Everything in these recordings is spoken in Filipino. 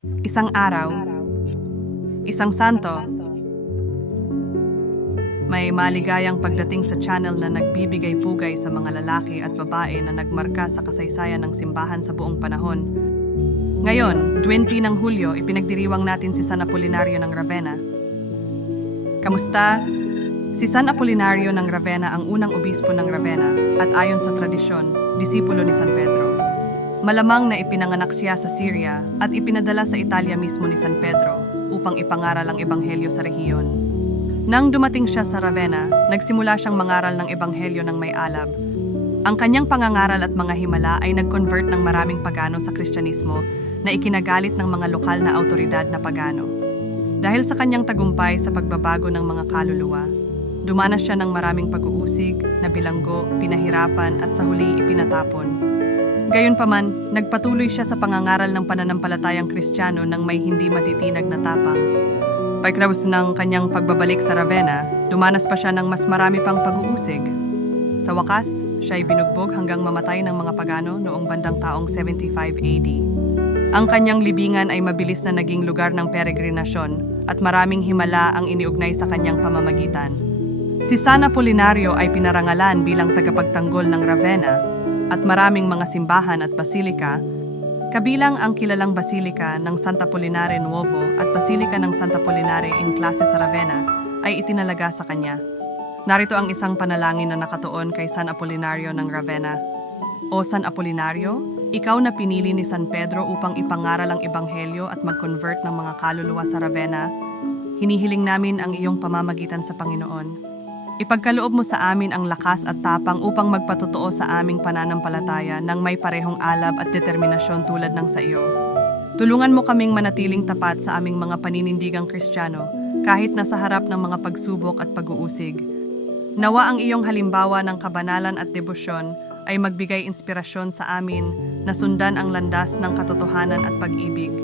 Isang araw, isang santo, may maligayang pagdating sa channel na nagbibigay pugay sa mga lalaki at babae na nagmarka sa kasaysayan ng simbahan sa buong panahon. Ngayon, 20 ng Hulyo, ipinagdiriwang natin si San Apolinario ng Ravenna. Kamusta? Si San Apolinario ng Ravenna ang unang obispo ng Ravenna at ayon sa tradisyon, disipulo ni San Pedro. Malamang na ipinanganak siya sa Syria at ipinadala sa Italia mismo ni San Pedro upang ipangaral ang ebanghelyo sa rehiyon. Nang dumating siya sa Ravenna, nagsimula siyang mangaral ng ebanghelyo ng may alab. Ang kanyang pangangaral at mga himala ay nag-convert ng maraming pagano sa Kristyanismo na ikinagalit ng mga lokal na autoridad na pagano. Dahil sa kanyang tagumpay sa pagbabago ng mga kaluluwa, dumanas siya ng maraming pag-uusig, nabilanggo, pinahirapan at sa huli ipinatapon. Gayunpaman, nagpatuloy siya sa pangangaral ng pananampalatayang Kristiyano ng may hindi matitinag na tapang. Pagkraos ng kanyang pagbabalik sa Ravenna, dumanas pa siya ng mas marami pang pag-uusig. Sa wakas, siya ay binugbog hanggang mamatay ng mga pagano noong bandang taong 75 AD. Ang kanyang libingan ay mabilis na naging lugar ng peregrinasyon at maraming himala ang iniugnay sa kanyang pamamagitan. Si San Apolinario ay pinarangalan bilang tagapagtanggol ng Ravenna at maraming mga simbahan at basilika, kabilang ang kilalang basilika ng Santa Apolinare Nuovo at basilika ng Santa Apolinare in Clase sa Ravenna ay itinalaga sa kanya. Narito ang isang panalangin na nakatuon kay San Apolinario ng Ravenna. O San Apolinario, ikaw na pinili ni San Pedro upang ipangaral ang ebanghelyo at mag-convert ng mga kaluluwa sa Ravenna, hinihiling namin ang iyong pamamagitan sa Panginoon. Ipagkaloob mo sa amin ang lakas at tapang upang magpatotoo sa aming pananampalataya ng may parehong alab at determinasyon tulad ng sa iyo. Tulungan mo kaming manatiling tapat sa aming mga paninindigang Kristiyano kahit nasa harap ng mga pagsubok at pag-uusig. Nawa ang iyong halimbawa ng kabanalan at debosyon ay magbigay inspirasyon sa amin na sundan ang landas ng katotohanan at pag-ibig.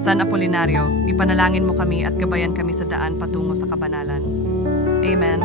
San Apolinario, ipanalangin mo kami at gabayan kami sa daan patungo sa kabanalan. Amen.